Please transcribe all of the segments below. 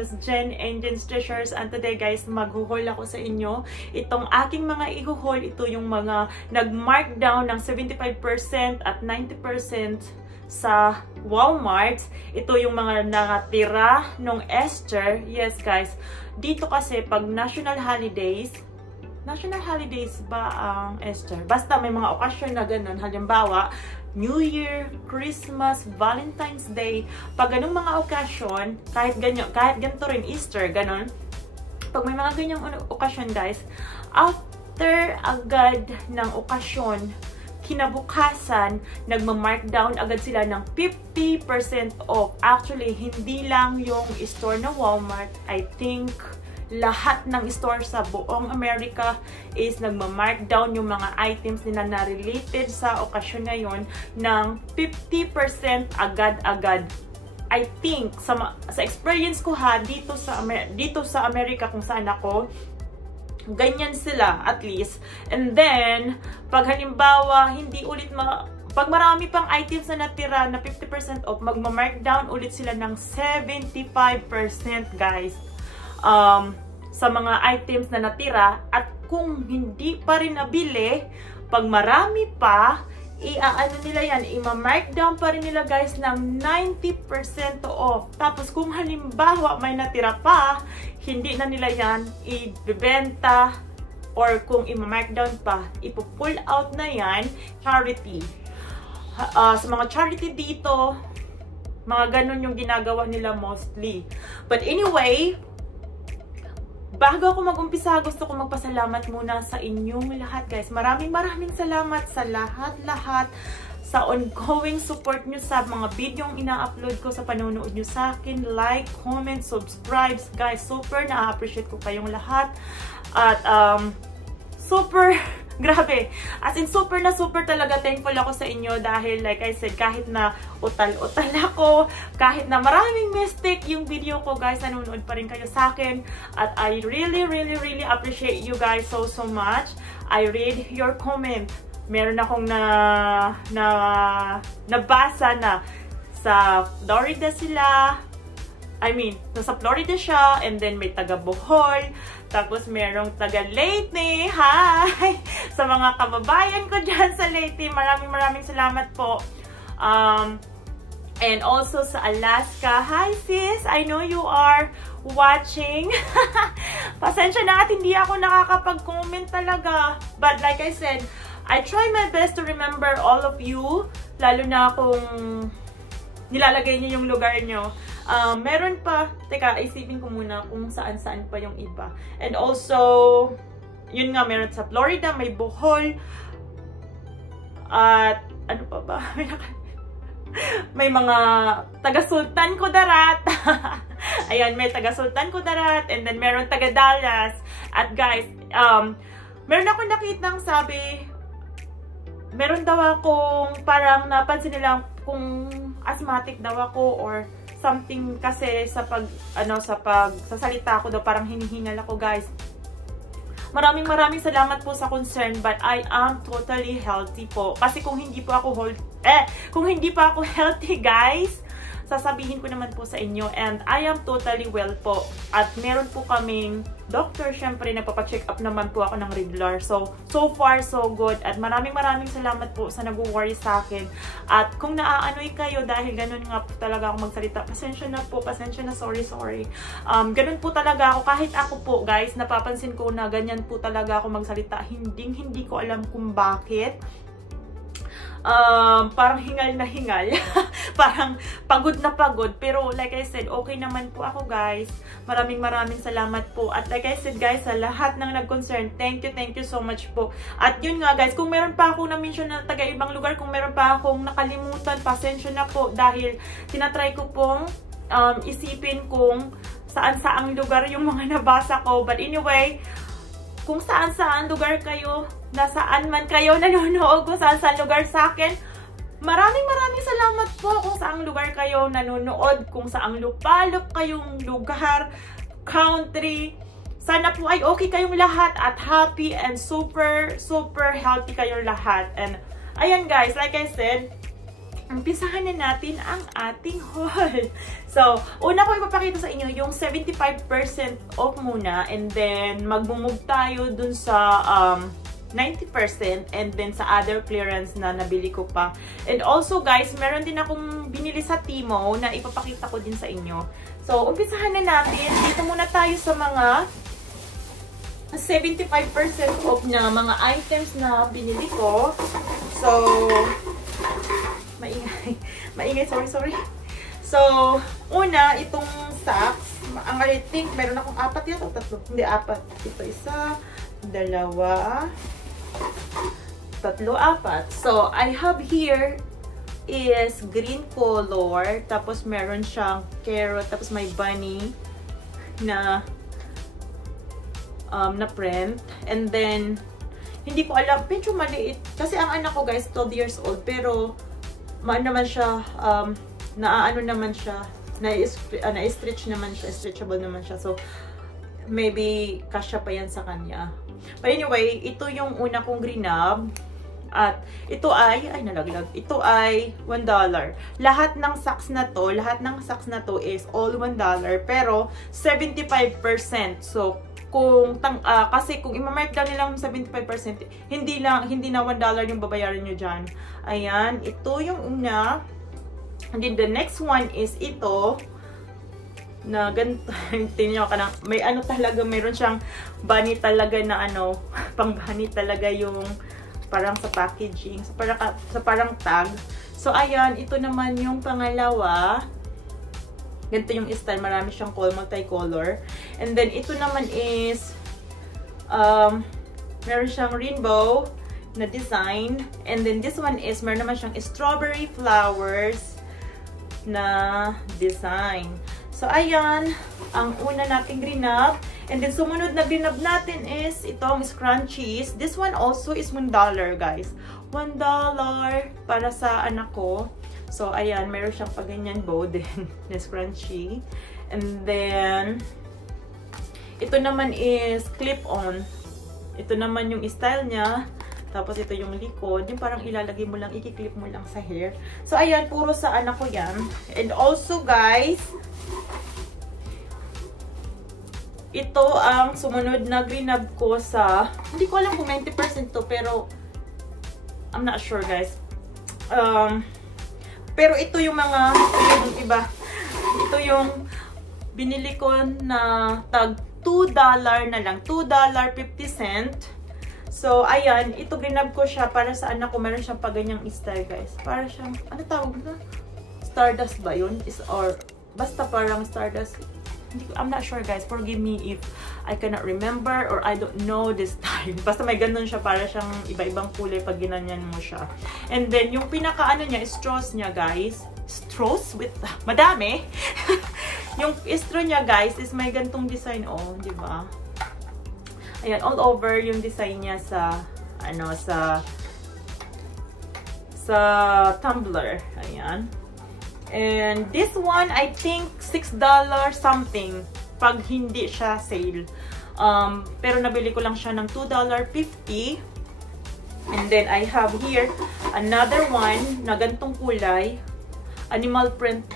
name is Jen Engines Treasures, and today guys, maghuhol ako sa inyo. Itong aking mga ihuhol, ito yung mga nag-markdown ng 75% at 90% sa Walmart. Ito yung mga nakatira nung Easter. Yes guys, dito kasi pag national holidays ba ang Easter? Basta may mga okasyon na ganun. Halimbawa, New Year, Christmas, Valentine's Day. Pag ganung mga okasyon, kahit ganito rin Easter, ganun. Pag may mga ganyang okasyon guys, after agad ng okasyon, kinabukasan, nagma-markdown agad sila ng 50% off. Actually, hindi lang yung store na Walmart. I think lahat ng store sa buong Amerika is nagma-markdown yung mga items nila na related sa okasyon na yun ng 50% agad-agad. I think, sa experience ko ha, dito sa Amerika kung saan ako, ganyan sila at least. And then, pag halimbawa, pag marami pang items na natira na 50% off, magma-markdown ulit sila ng 75% guys. Sa mga items na natira, at kung hindi pa rin nabili, pag marami pa, ano nila yan, ima-markdown pa rin nila guys ng 90% off. Tapos kung halimbawa may natira pa, hindi na nila yan ibebenta, or kung ima-markdown pa, ipo-pull out na yan, charity. Sa mga charity dito, mga ganun yung ginagawa nila mostly. But anyway, bago ako mag-umpisa, gusto ko magpasalamat muna sa inyong lahat guys. Maraming salamat sa lahat-lahat sa ongoing support nyo sa mga videong ina-upload ko, sa panonood nyo sa akin. Like, comment, subscribe guys. Super na-appreciate ko kayong lahat. At super grabe. As in, super talaga thankful ako sa inyo dahil like I said, kahit na utal-utal ako, kahit na maraming mistake yung video ko guys, nanonood pa rin kayo sa akin. At I really appreciate you guys so much. I read your comment. Meron akong nabasa na sa Florida sila. I mean, nasa Florida siya, and then may taga Bohol, tapos merong taga Leyte. Hi! Sa mga kababayan ko dyan sa Leyte, maraming salamat po. And also sa Alaska. Hi sis! I know you are watching. Pasensya na at hindi ako nakakapag-comment talaga. But like I said, I try my best to remember all of you, lalo na kung nilalagay niyo yung lugar niyo. Meron pa, teka, isipin ko muna kung saan-saan pa yung iba. And also, yun nga, meron sa Florida, may Bohol, at ano pa ba? May mga taga-Sultan Kudarat. Ayan, may taga-Sultan Kudarat, and then meron taga-Dallas. At guys, meron ako nakitang sabi, meron daw akong parang napansin nilang kung asthmatic daw ako or something kasi sa salita ko daw parang hinihingal ako guys. Maraming salamat po sa concern, but I am totally healthy po. Kasi kung hindi pa ako healthy guys, sasabihin ko naman po sa inyo, and I am totally well po. At meron po kaming doctor, syempre nagpapacheck up naman po ako ng regular. So far so good. At maraming salamat po sa nag-worry sa akin. At kung naaanoy kayo dahil ganun nga po talaga ako magsalita, pasensya na po, sorry. Ganun po talaga ako. Kahit ako po guys, napapansin ko na ganyan po talaga ako magsalita. Hindi ko alam kung bakit. Parang hingal na hingal. Parang pagod na pagod. Pero like I said, okay naman po ako guys. Maraming salamat po. At like I said guys, sa lahat ng nag-concern, thank you so much po. At yun nga guys, kung meron pa akong na-mention na taga-ibang lugar, kung meron pa akong nakalimutan, pasensya na po. Dahil tinatry ko pong isipin kung saan-saang lugar yung mga nabasa ko. But anyway, kung saan-saan lugar kayo, nasaan man kayo nanonood, kung saan-saan lugar sa akin, maraming salamat po kung saang lugar kayo nanonood, kung saang lupalop kayong lugar, country. Sana po ay okay kayong lahat at happy and super healthy kayong lahat. And ayan guys, like I said, umpisahan na natin ang ating haul. So, una ko ipapakita sa inyo yung 75% off muna, and then mag-move tayo dun sa 90% and then sa other clearance na nabili ko pa. And also guys, meron din akong binili sa Timo na ipapakita ko din sa inyo. So, umpisahan na natin. Dito muna tayo sa mga 75% off na mga items na binili ko. So, maingay, sorry. So, una, itong socks. I think, meron akong 4 yan o 3. Hindi, 4. Ito, 1, 2, 3, 4. So, I have here is green color. Tapos, meron siyang carrot. Tapos, may bunny na print. And then, hindi ko alam. Medyo maliit. Kasi ang anak ko, guys, 12 years old. Pero, naman siya, naano naman siya, na-stretch naman siya, stretchable naman siya. So, maybe kasya pa yan sa kanya. But anyway, ito yung una kong grinab. At ito ay nalaglag. Ito ay $1. Lahat ng socks na to is all $1. Pero, 75%. So, kasi kung i-mark down nilang 75%, hindi na $1 yung babayaran nyo dyan. Ayan, ito yung una. And then the next one is ito. Na ganito, tingnan nyo ka na, may ano talaga, mayroon siyang bunny talaga na pang bunny talaga yung parang sa packaging, sa parang tag. So ayan, ito naman yung pangalawa. Ganito yung style, marami siyang multicolor. And then, ito naman is, meron siyang rainbow na design. And then, this one is, meron naman siyang strawberry flowers na design. So, ayan, ang una nating grinab. And then, sumunod na grinab natin is, itong scrunchies. This one also is $1, guys. $1 para sa anak ko. So, ayan, meron siyang paganyan bow din na scrunchie. And then, ito naman is clip-on. Ito naman yung style niya. Tapos, ito yung likod. Yung parang ilalagay mo lang, i-clip mo lang sa hair. So, ayan, puro sa anak ko yan. And also, guys, ito ang sumunod na grinab ko sa, hindi ko alam kung 90% to, pero, I'm not sure, guys. Pero ito yung mga, iba. Ito yung binili ko na tag $2 na lang. $2.50. So, ayan. Ito, grinab ko siya para sa anak ko. Meron siyang paganyang style, guys. Para siyang, ano tawag na? Stardust ba yun? Or, basta parang stardust. I'm not sure, guys. Forgive me if I cannot remember or I don't know this time. Basta may ganun siya, para siyang iba-ibang kulay pag ginanyan mo siya. And then, yung pinaka-ano niya, straws niya, guys. Straws with, madami. Yung straw niya, guys, is may gantong design, oh, di ba? Ayan, all over yung design niya sa, sa tumbler. Ayan. And this one, I think, $6 something pag hindi siya sale. Pero nabili ko lang siya ng $2.50. And then, I have here another one na gantong kulay. Animal print.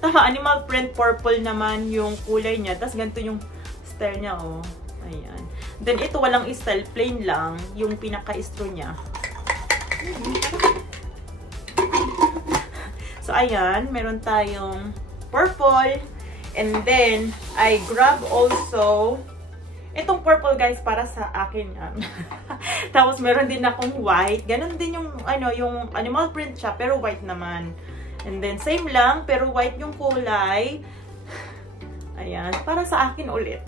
Tama, animal print purple naman yung kulay niya. Tapos, ganito yung style niya, oh. Ayan. Then, ito walang style. Plain lang yung pinaka-straw niya. So, ayan, meron tayong purple. And then, I grab also, itong purple, guys, para sa akin yan. Tapos, meron din akong white. Ganon din yung, yung animal print siya, pero white naman. And then, same lang, pero white yung kulay. Ayan, para sa akin ulit.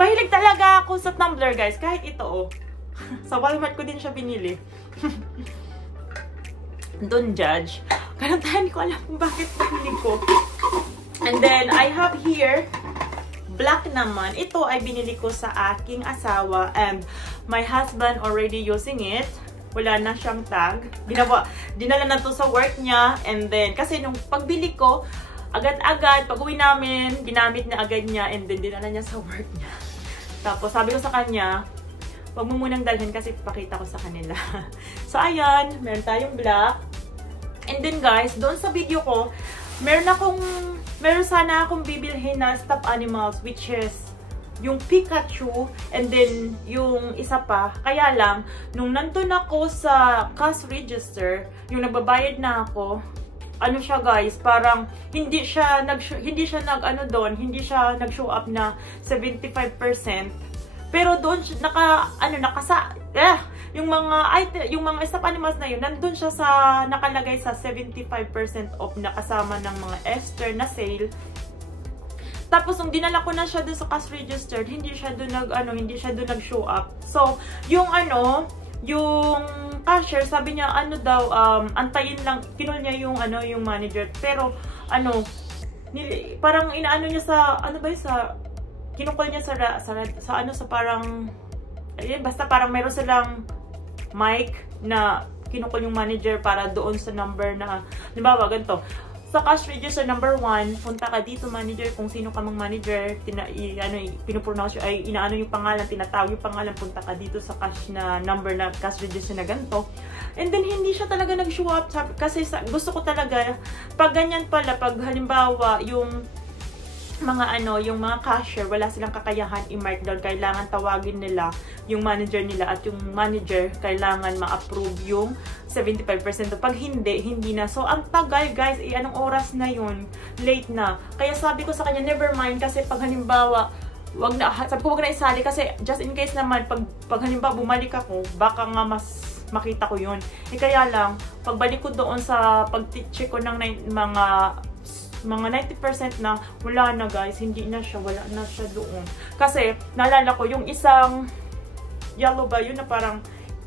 Mahilig talaga ako sa tumbler, guys. Kahit ito, oh. Sa Walmart ko din siya binili. Don't judge. Ganun tayo, hindi ko alam kung bakit nabili ko. And then, I have here, black naman. Ito ay binili ko sa aking asawa. And my husband already using it. Wala na siyang tag. Dinala na to sa work niya. And then, kasi nung pagbili ko, agad-agad, pag uwi namin, ginamit na agad niya. And then, dinala niya sa work niya. Tapos, sabi ko sa kanya, wag mo munang dalhin kasi pakita ko sa kanila. So, ayan. Meron tayong black. And then guys, doon sa video ko, meron sana akong bibilhin na stuffed animals, which is yung Pikachu, and then yung isa pa. Kaya lang, nung nandun ako sa cash register, yung nagbabayad na ako, ano siya guys, parang hindi siya nag-show up na 75%. Pero doon yung mga stuffed animals na yun, nandun siya nakalagay sa 75% off na kasama ng mga Esther na sale. Tapos nung dinala ko na siya dun sa cash registered, hindi siya dun nag-show up. So, yung cashier, sabi niya, antayin lang, kinol niya yung manager. Pero, parang inaano niya kinukol niya parang, ayun, basta parang meron silang mic na kinukol yung manager para doon sa number na, halimbawa, ganito. Sa cash register number 1, punta ka dito manager, kung sino ka mang manager, pinupronounce ay inaano yung pangalan, tinatawag yung pangalan, punta ka dito sa cash na number na cash register na ganito. And then hindi siya talaga nag-show up kasi gusto ko talaga pag ganyan pala, pag halimbawa yung mga cashier, wala silang kakayahan i-mark down, kailangan tawagin nila yung manager nila at yung manager kailangan ma-approve yung 75%. Pag hindi na. So, ang tagal guys, anong oras na yun? Late na. Kaya sabi ko sa kanya, never mind, kasi pag halimbawa, wag na isali kasi just in case naman, pag halimbawa bumalik ako, baka nga mas makita ko yun. Kaya lang, pagbalik ko doon sa pag-check ko ng mga 90% na wala na guys, wala na siya doon. Kasi naalala ko yung isang yellow ba yun na parang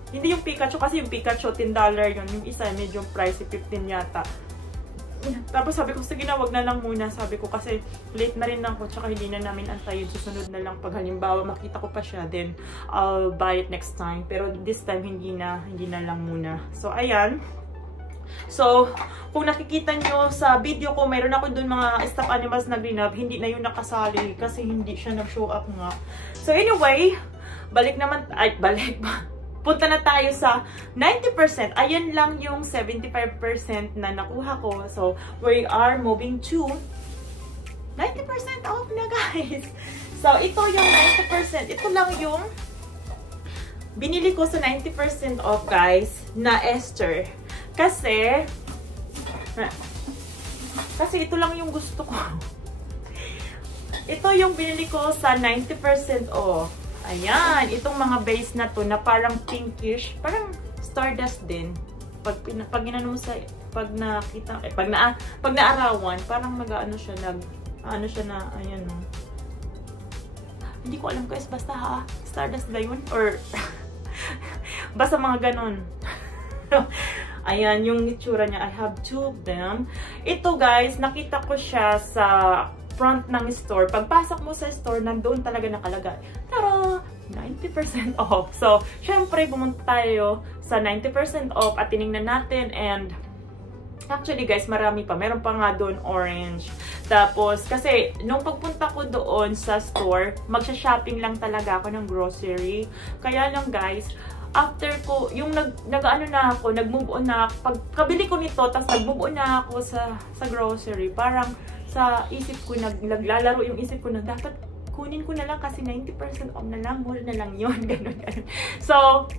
hindi yung Pikachu, kasi yung Pikachu $10 yun, yung isa medyo pricey, 15 yata. Tapos sabi ko, sige na, wag na lang muna, sabi ko, kasi late na rin ako, tsaka hindi na namin antayin, susunod na lang pag halimbawa makita ko pa siya, then I'll buy it next time. Pero this time hindi na lang muna. So ayan. So, kung nakikita nyo sa video ko, mayroon ako dun mga stuffed animals na grab, hindi na yun nakasali kasi hindi siya nag-show up nga. So, anyway, punta na tayo sa 90%. Ayan lang yung 75% na nakuha ko. So, we are moving to 90% off na guys. So, ito yung 90%. Ito lang yung binili ko sa 90% off guys na Esther. Kasi ito lang yung gusto ko. Ito yung binili ko sa 90% off. Ayan, itong mga base na to na parang pinkish, parang stardust din. Pag ginano mo sa pag naarawan, parang mag-ano siya ayan no. Hindi ko alam guys, basta stardust ba yun or basta mga ganon. Ayan, yung itsura niya. I have 2 of them. Ito guys, nakita ko siya sa front ng store. Pagpasok mo sa store, nandoon talaga nakalagay. Tara! 90% off. So, syempre, pumunta tayo sa 90% off at tinignan natin. And, actually guys, marami pa. Meron pa nga doon, orange. Tapos, kasi, nung pagpunta ko doon sa store, magsha-shopping lang talaga ako ng grocery. Kaya lang guys, after ko, yung nag-move on na, pagkabili ko nito, tapos nag-move on na ako sa grocery, parang sa isip ko, naglalaro yung isip ko na dapat kunin ko na lang kasi 90% off na lang, mall na lang yun, ganun. So,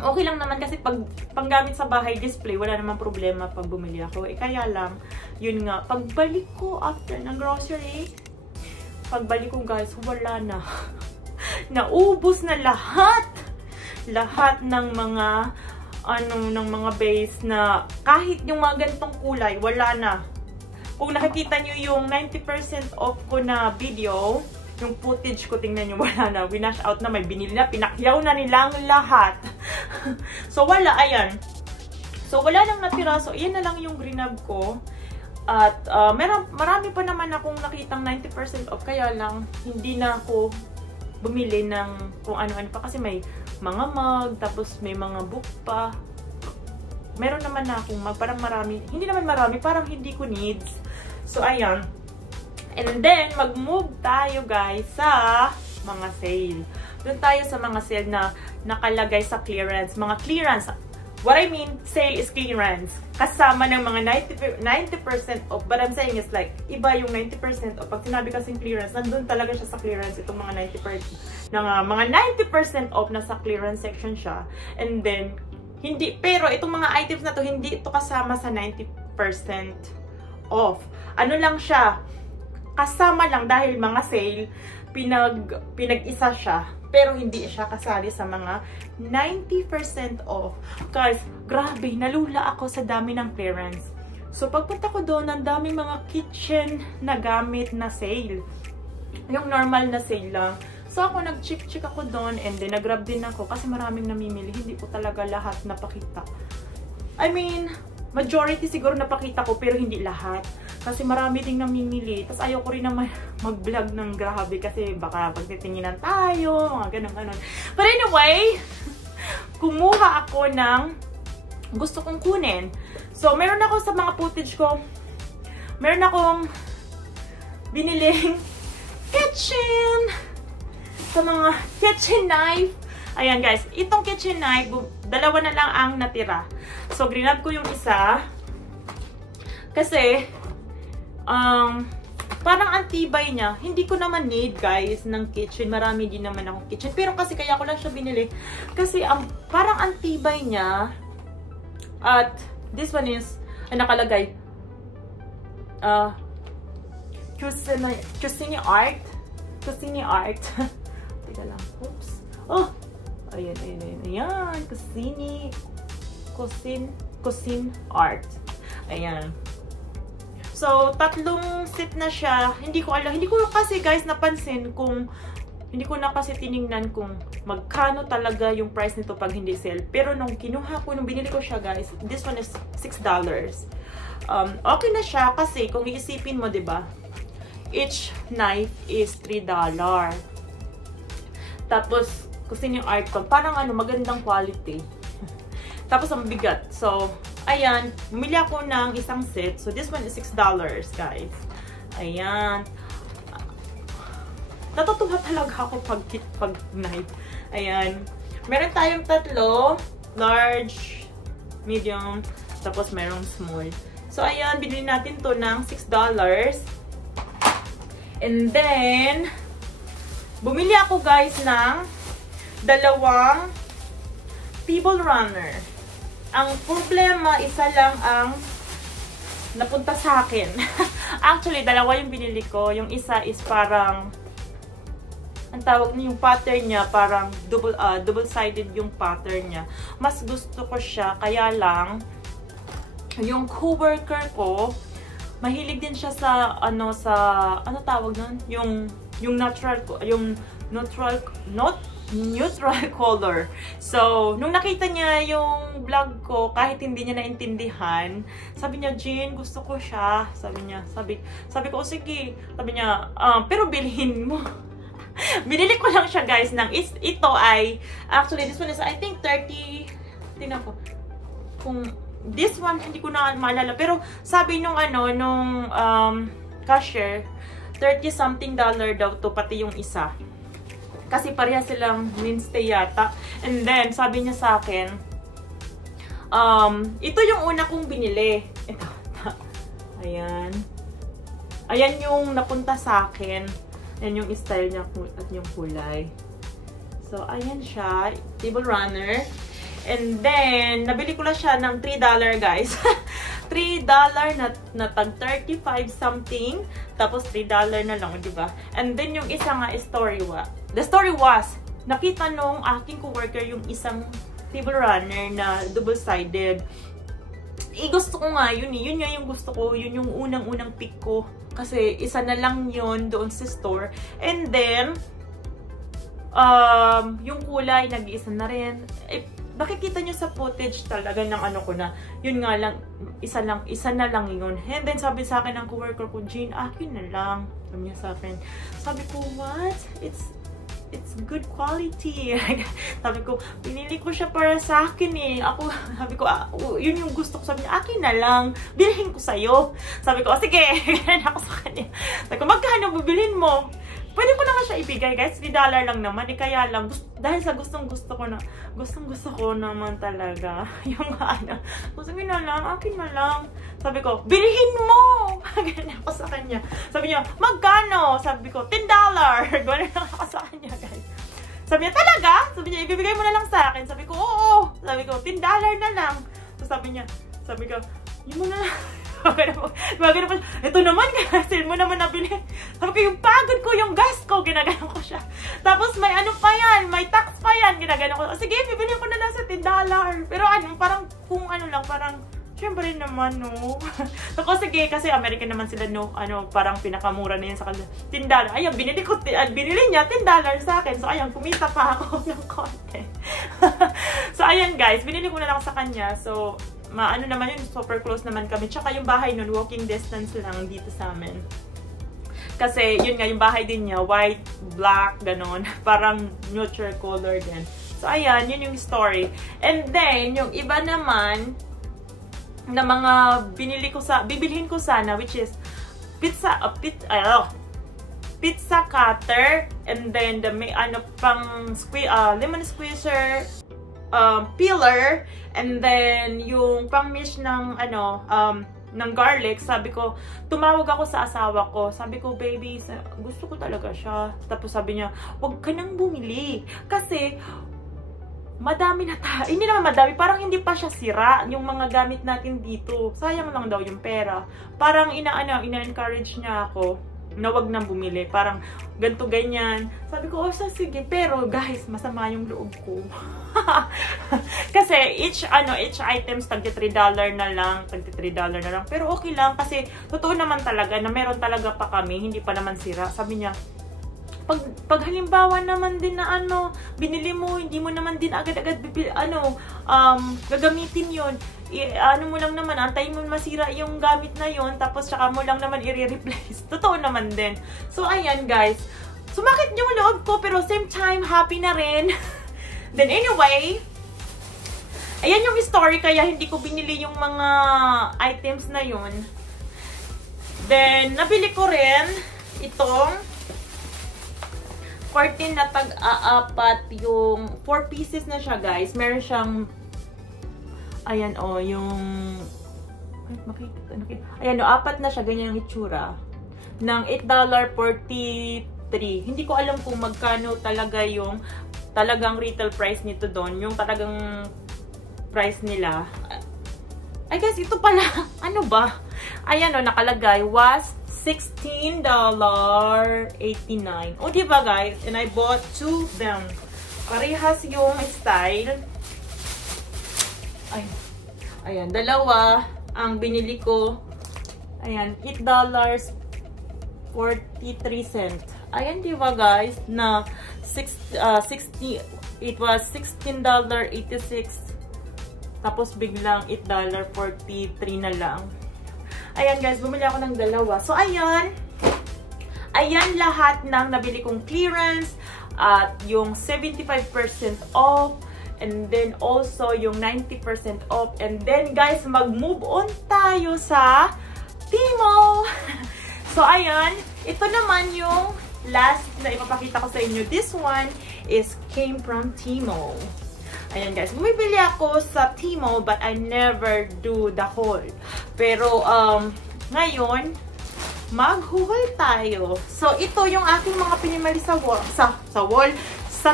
okay lang naman kasi pag panggamit sa bahay display, wala namang problema pag bumili ako. Kaya lang, yun nga, pagbalik ko after ng grocery, pagbalik ko guys, wala na. Naubos na lahat ng mga ng mga base na kahit yung mga ganitong kulay, wala na. Kung nakikita nyo yung 90% off ko na video, yung footage ko, tingnan nyo, wala na. Winash out na, may binili na, pinakyaw na nilang lahat. So, wala, ayan. So, wala lang natira. So, iyan na lang yung grinab ko. At, marami pa naman akong nakitang 90% off, kaya lang, hindi na ako bumili ng kung ano-ano pa. Kasi may mga mug, tapos may mga book pa. Meron naman na akong mug, parang marami. Hindi naman marami, parang hindi ko needs. So, ayan. And then, mag-move tayo guys sa mga sale. Doon tayo sa mga sale na nakalagay sa clearance. Mga clearance. what I mean, sale is clearance. Kasama ng mga 90% off. But I'm saying is like, iba yung 90% off. Pag sinabi kasing clearance, nandun talaga siya sa clearance. Itong mga 90% off na sa clearance section siya. And then, hindi, pero itong mga items na to, hindi ito kasama sa 90% off. Ano lang siya, kasama lang dahil mga sale, pinag-isa siya. Pero hindi siya kasali sa mga 90% off. Guys, grabe, nalula ako sa dami ng clearance. So, pagpunta ko doon, ang dami mga kitchen na gamit na sale. Yung normal na sale lang. So, ako nag-check ako doon and then nag-grab din ako kasi maraming namimili. Hindi ko talaga lahat napakita. I mean, majority siguro napakita ko pero hindi lahat. Kasi marami ding namimili. Tapos ayaw ko rin naman mag-vlog ng grabe kasi baka pagtitinginan tayo, mga ganun-ganun. But anyway, kumuha ako ng gusto kong kunin. So, meron ako sa mga footage ko, meron akong biniling kitchen. Sa mga kitchen knife. Ayan guys, itong kitchen knife, dalawa na lang ang natira. So, grinab ko yung isa. Kasi, parang antibay niya. Hindi ko naman need, guys, ng kitchen. Marami din naman akong kitchen. Pero kasi kaya ko lang siya binili. Kasi, parang antibay niya. At, this one is, nakalagay, Cuisine Art. Cuisine Art. Teka lang. Oops. Oh! Ayan. Cuisine Art. Ayan. So, tatlong set na siya. Hindi ko alam. Hindi ko kasi guys napansin kung hindi ko na kasi tiningnan kung magkano talaga yung price nito pag hindi sale. Pero nung kinuha ko, nung binili ko siya guys, this one is $6. Okay na siya kasi kung iisipin mo, 'di ba? Each knife is $3. Tapos, Cuisine Art ko, parang magandang quality. Tapos, ang bigat. So, ayan, bumili ako ng isang set. So, this one is $6, guys. Ayan. Natutuwa talaga ako pag knife. Ayan. Meron tayong tatlo. Large, medium, tapos merong small. So, ayan, binili natin to ng $6. And then, bumili ako, guys, ng dalawang table runner. Ang problema, isa lang ang napunta sa akin. Actually, dalawa yung binili ko. Yung isa is parang, ang tawag niya, yung pattern niya, parang double-sided yung pattern niya. Mas gusto ko siya, kaya lang, yung co-worker ko, mahilig din siya sa, ano tawag nun? Yung neutral color. So, nung nakita niya yung vlog ko, kahit hindi niya naintindihan, sabi niya, Jean, gusto ko siya. Sabi ko, sige. Sabi niya, pero bilhin mo. Binili ko lang siya, guys, ito ay, actually, this one is, I think, 30, tingnan ko. Kung, this one, hindi ko na maalala. Pero, sabi nung, cashier, $30-something daw to, pati yung isa. Kasi pareha silang mainstay yata. And then, sabi niya sa akin, ito yung una kong binili. Ito. Ayan. Ayan yung napunta sa akin. Ayan yung style niya at yung kulay. So, ayan siya. Table runner. And then, nabili ko lang siya ng $3, guys. $3 na tag 35 something. Tapos, $3 na lang, diba? And then, yung isa nga is the story was, nakita nung aking coworker yung isang table runner na double-sided. Gusto ko nga yun. Yun nga yung gusto ko. Yun yung unang-unang pick ko. Kasi isa na lang yun doon sa store. And then, yung kulay, nag-iisa na rin. Makikita nyo sa footage talaga ng ko na, yun nga lang, isa na lang yun. And then, sabi sa akin ng coworker ko, Jean, akin na lang. Sabi niya sa akin. Sabi ko, what? It's good quality. Sabi ko, pinili ko siya para sa akin eh. Sabi ko, yun yung gusto ko. Sabi niya, akin na lang. Bilhin ko sa'yo. Sabi ko, sige. Ganun ako sa kanya. Sabi ko, magkano bibilhin mo? $5 pwede ko na nga siya ibigay, guys. $3 lang naman. Kaya lang, dahil sa gustong-gusto ko naman talaga. Yung ano, gusto ko na lang, akin na lang. Sabi ko, bilhin mo! Ganyan ako sa kanya. Sabi niya, magkano? Sabi ko, $10. Ganyan ako sa kanya, guys. Sabi niya, talaga? Sabi niya, ibibigay mo na lang sa akin. Sabi ko, oo. Sabi ko, $10 na lang. So sabi ko, yun mo na lang. Magano pa siya. Ito naman, kasi mo naman nabili. Sabi ko, yung pagod ko, yung gas ko, ginagano ko siya. Tapos may ano pa yan, may tax pa yan, ginagano ko. Sige, bibili ko na lang sa $10. Pero ano, parang kung ano lang, parang, syempre naman, no. So, sige, kasi American naman sila, no, ano, parang pinakamura na yan sa kanila. $10. Ayan, binili niya $10 sa akin. So, ayan, kumita pa ako ng konti. So, ayan, guys, binili ko na lang sa kanya. So, ano naman yun, super close naman kami. Tsaka yung bahay nun, walking distance lang dito sa amin. Kasi, yun nga, yung bahay din niya, white, black, ganon. Parang neutral color din. So, ayan, yun yung story. And then, yung iba naman, na mga bibilhin ko sana, which is, pizza cutter, and then, may ano, pang, lemon squeezer, peeler, and then yung pang-mish ng ano, ng garlic. Sabi ko, tumawag ako sa asawa ko. Sabi ko, baby, gusto ko talaga siya. Tapos sabi niya, wag ka nang bumili. Kasi, madami na tayo. Hindi naman madami. Parang hindi pa siya sira yung mga gamit natin dito. Sayang lang daw yung pera. Parang ina-encourage niya ako na wag nang bumili. Parang ganto ganyan. Sabi ko, oh, sige. Pero guys, masama yung loob ko. Kasi each items tagti $3 na lang. Pero okay lang kasi totoo naman talaga na meron talaga pa kami. Hindi pa naman sira. Sabi niya, pag halimbawa naman din na ano, binili mo, hindi mo naman din agad-agad gagamitin yun. Ano mo lang naman, antayin mo masira yung gamit na yun, tapos tsaka mo lang naman i-replace. Totoo naman din. So, ayan guys. Sumakit yung loob ko, pero same time, happy na rin. Then anyway, ayan yung story, kaya hindi ko binili yung mga items na yun. Then, nabili ko rin itong curtain na tag-aapat, yung 4 pieces na siya, guys. Meron siyang, ayan o, yung, makikita. Ayan o, 4 na siya, ganyan yung itsura. Ng $8.43. Hindi ko alam kung magkano talaga yung talagang retail price nito doon. Yung talagang price nila. I guess ito pala, ano ba? Ayan o, nakalagay, was $16.89. O, diba guys? And I bought 2 of them. Parehas yung style. Ay. Ayan, dalawa ang binili ko. Ayan, $8.43. Ayan, diba guys? Na it was $16.86. Tapos biglang $8.43 na lang. Ayan guys, bumili ako ng dalawa. So, ayan. Ayan lahat ng nabili kong clearance. At yung 75% off. And then also yung 90% off. And then guys, mag-move on tayo sa Tmall. So, ayan. Ito naman yung last na ipapakita ko sa inyo. This one came from Tmall. Ayan guys, bumibili ako sa Tmall but I never do the haul. Pero ngayon, mag-haul tayo. So ito yung aking mga pinimali sa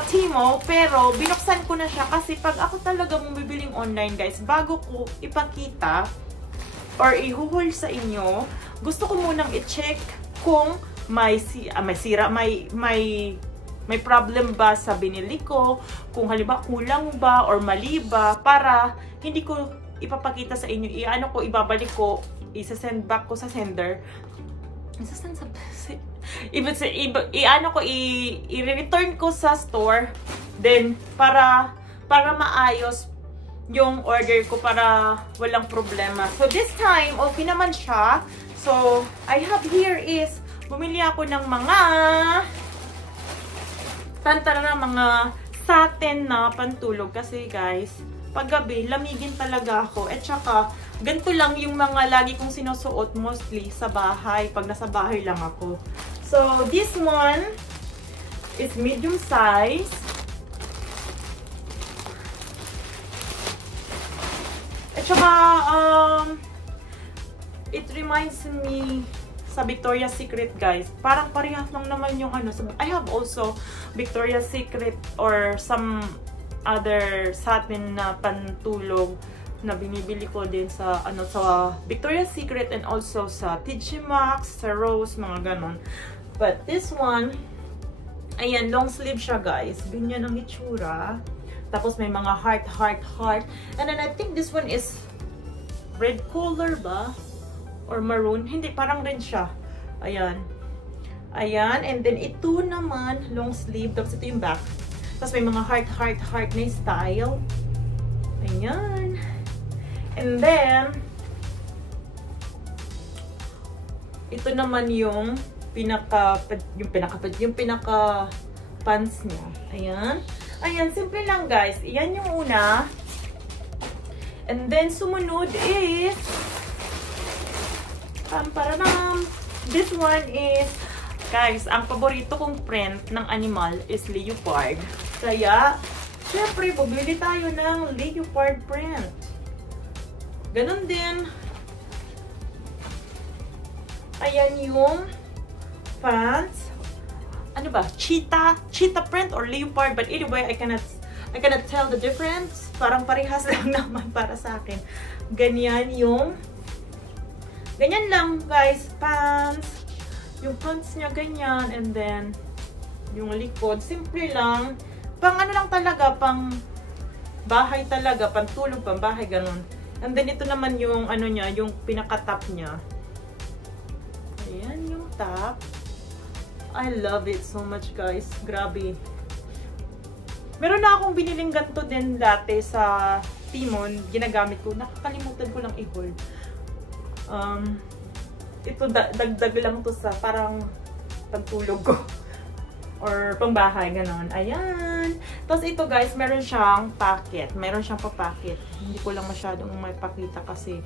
Tmall, pero binuksan ko na siya kasi pag ako talaga bumibiling online guys, bago ko ipakita or i-haul sa inyo, gusto ko munang i-check kung may problem ba sa binili ko, kung halimbawa kulang ba or mali ba, para hindi ko ipapakita sa inyo, ibabalik ko, isa-send back ko sa sender. I-return ko sa store, then para maayos yung order ko, para walang problema. So this time, okay naman siya. So, I have here is, bumili ako ng mga mga satin na pantulog. Kasi guys, paggabi, lamigin talaga ako. At saka, ganito lang yung mga lagi kong sinusuot mostly sa bahay. Pag nasa bahay lang ako. So, this one, is medium size. At saka, it reminds me sa Victoria's Secret, guys. Parang parehas lang naman yung ano. I have also Victoria's Secret or some other satin na pantulog na binibili ko din sa ano sa Victoria's Secret and also sa TJ Maxx, sa Rose, mga ganon. But this one, ayan, long sleeve siya, guys. Ganyan ang itsura. Tapos may mga heart. And then I think this one is red color ba? Or maroon? Hindi, parang red siya. Ayan. Ayan. And then ito naman, long sleeve. Tapos ito yung back. Tapos may mga heart na style. Ayan. And then, ito naman yung pinaka pants niya. Ayan. Ayan, simple lang, guys. Ayan yung una. And then, sumunod is this one is, guys, ang paborito kong print ng animal is leopard. Kaya, syempre, bumili tayo ng leopard print. Ganon din. Ayan yung pants. Ano ba? Cheetah print or leopard. But anyway, I cannot tell the difference. Parang parehas lang naman para sa akin. Ganyan lang, guys, pants. Yung pants niya ganyan, and then yung likod, simple lang. Pang ano lang talaga, pang bahay talaga, pang tulog, pang bahay, ganun. And then ito naman yung ano niya, yung pinaka-top niya. Ayan yung top. I love it so much, guys. Grabe. Meron na akong biniling ganito din dati sa Timon. Ginagamit ko. Nakakalimutan ko lang i-hold. Ito dagdag lang to sa parang pantulog ko or pangbahay, ganon. Ayan. Tapos ito, guys, meron siyang packet. Meron siyang pa-packet. Hindi ko lang masyadong mapakita kasi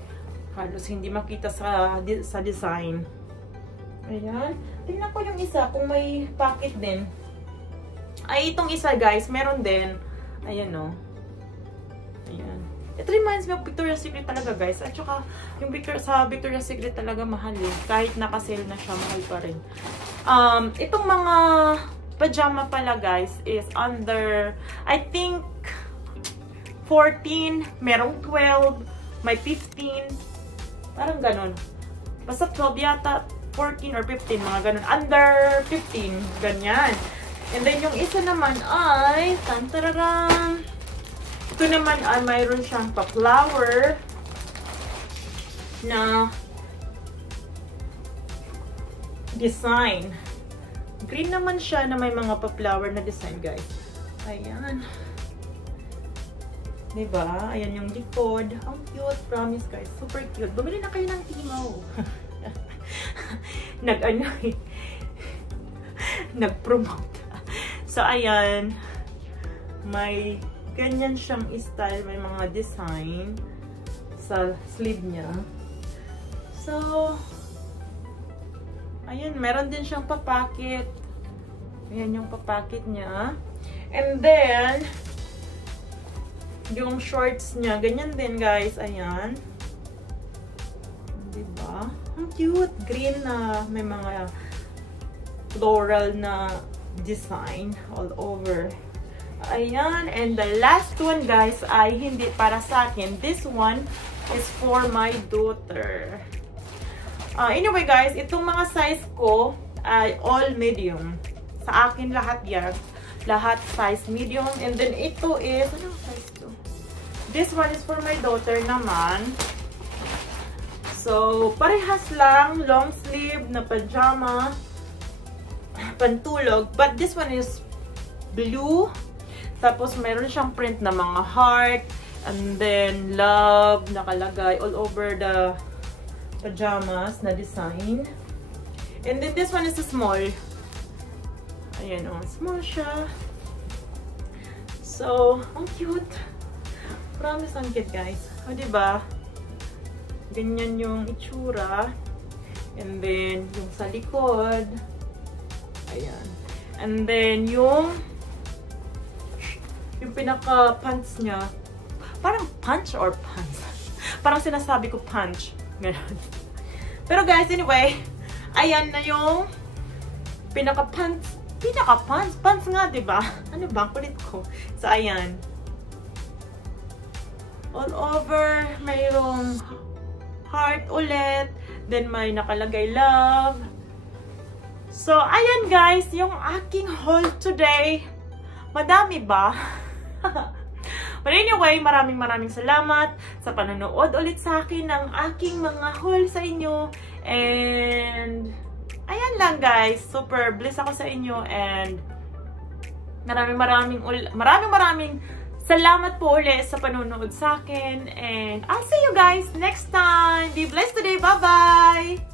halos hindi makita sa design. Ayan. Tingnan ko yung isa kung may packet din. Ay, itong isa, guys, meron din. Ayan, o. Ayan. It reminds me of Victoria's Secret talaga, guys. At saka, yung sa Victoria's Secret talaga mahal eh. Kahit naka-sale na siya, mahal pa rin. Itong mga pajama pala, guys, is under, I think, 14, merong 12, may 15, parang ganun. Basta 12 yata, 14 or 15, mga ganun. Under 15, ganyan. And then, yung isa naman ay, tantararam, ito naman ay mayroon siyang pa-flower na design. Green naman siya na may mga pa-flower na design, guys. Ayan. Diba? Ayan yung likod. Ang cute. Promise, guys. Super cute. Bumili na kayo ng Timo. Nag-promote. So, ayan. May ganyan siyang style. May mga design sa sleeve niya. So, ayan. Meron din siyang papacket. Ayan yung papacket niya. And then, yung shorts niya. Ganyan din, guys. Ayan. Diba? Ang cute. Green na may mga floral na design all over. Ayan. And the last one, guys, ay hindi para sa akin. This one is for my daughter. Anyway, guys, itong mga size ko ay all medium. Sa akin lahat yan. Lahat size medium. And then ito is, anong size to? This one is for my daughter naman. So, parehas lang. Long sleeve na pajama. Pantulog. But this one is blue. Tapos, mayroon siyang print na mga heart. And then, love. Nakalagay all over the pajamas na design. And then, this one is a small. Ayan, oh. Small siya. So, ang cute. Promise, ang cute, guys. O, diba? Ganyan yung itsura. And then, yung sa likod. Ayan. And then, yung pinaka-pants niya. Parang punch or pants? Parang sinasabi ko punch. Ganun. Pero guys, anyway, ayan na yung pinaka-pants. Pinaka-pants? Pants nga, diba? Ano ba? Kulit ko. So, ayan. All over, mayroong heart ulit. Then, may nakalagay love. So, ayan guys, yung aking haul today. Madami ba? But anyway, maraming salamat sa panonood ulit sa akin ng aking mga haul sa inyo. And, ayan lang guys. Super blessed ako sa inyo. And, maraming salamat po ulit sa panonood sa akin. And, I'll see you guys next time. Be blessed today. Bye-bye!